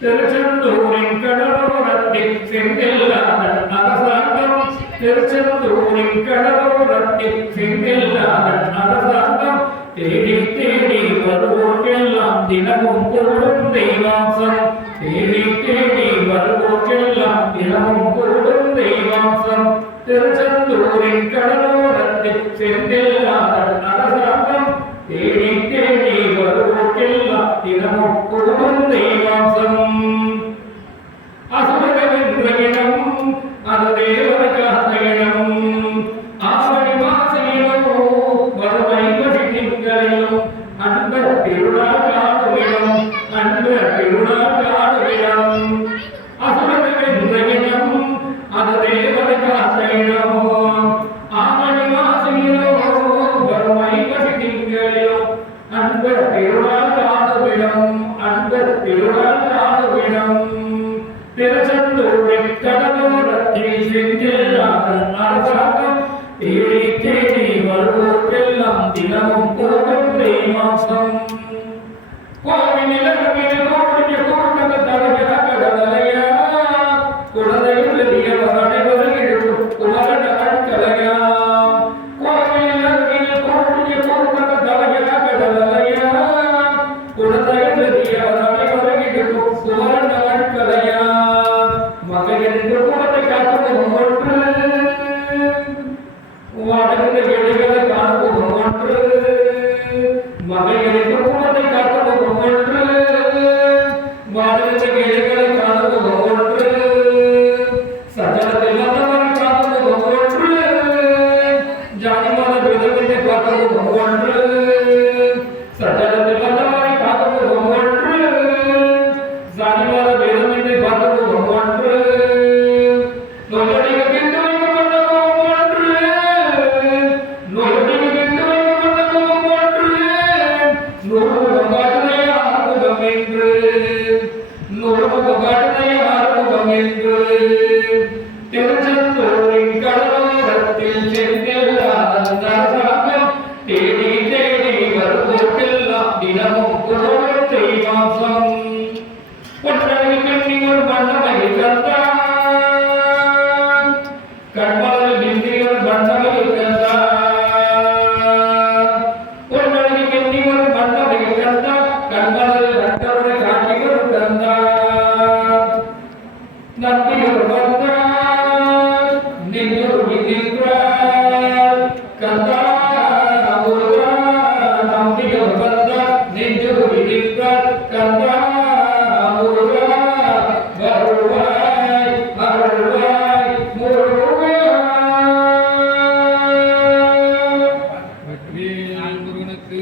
திருச்செந்தூரின் கடலோரத்தில் செந்தில்லாதன் அரசாங்கம் திருச்செந்தூரின் கடலோரத்தில் செந்தில்லாதன் அரசாங்கம் தேடி தேடி வருவோர்க்கெல்லாம் தினமும் கூடும் தெய்வாம்சம் தேடி தேடி வருவோர்க்கெல்லாம் தினமும் கூடும் தெய்வாம்சம் திருச்செந்தூரின் கடலோரத்தில் செந்தில்லாதன் அரசாங்கம் தேடி தேடி வருவோர்க்கெல்லாம் தினமும் கூடும் தெய்வாம்சம் அசுரகவென்ற இனம் அது தேவனுக்காக இனம் ஆவணி மாசியிலோ வறுமை வசிக்கின்றையும் அன்பர் திருவிழா காணுவிடம் அன்பர் திருவிழா காணுவிடம் அசுரகவென்ற இனம் அது தேவனுக்காக இனம் ஆவணி மாசியிலோ வறுமை வசிக்கின்றையும் அன்பர் திருவிழா காணுவிடம் அன்பர் திருவிழா காணுவிடம் திருச்செந்தூரின் கடலோரத்தில் செந்தில்லாதன் அரசாங்கம் தேடி தேடி வருவோர்க்கெல்லாம் தினமும் கூடும் தெய்வாம்சம் கோவிலில் கோடிய கூட்டங்க தலையா கடலையா குழந்தைகள் பெரியவர் அனைவரும் இருக்கும் குமரன் கலையா கோவிலில் கோடிய கூட்டங்க தலையா கடலையா குழந்தைகள் பெரியவர் அனைவரும் இருக்கும் குமரன் கலையா மகளிர் குடும்பத்தை காப்பதும் ஒன்று வாழ்கின்ற ஏழைகளை காப்பதும் ஒன்று மகளிர் குடும்பத்தை காப்பதும் ஒன்று வாழ்கின்ற ஏழைகளை காப்பதும் ஒன்று சஞ்சலத்தில் வந்தவரை காப்பதும் ஒன்று ஜாதி மத விதத்தை காப்பதும் ஒன்று சஞ்சலத்தில் வந்தவரை காப்பதும் ஒன்று ஜாதி மத விதத்தை காப்பதும் ஒன்று திருச்செந்தூரின் கடலோரத்தில் செந்தில்லாதன் அரசாங்கம் தேடி தேடி வருவோர்க்கெல்லாம் தினமும் கூடும் தெய்வாம்சம் ஒற்றரில் கண்ணிகள் மன்னமையில் கந்தான் கண்மலரில் பிந்திகள் மன்னமையில் கந்தான் ஒற்றரில் கண்ணிகள் மன்னமையில் கந்தான் கண்மலரில் ரத்தருடைய காட்சிகள் கந்தான் நம்பிகள் வந்தான் நெஞ்சொருகி நின்றார் கந்தான் நம்பிகள் வந்தான் நெஞ்சொருகி நின்றார்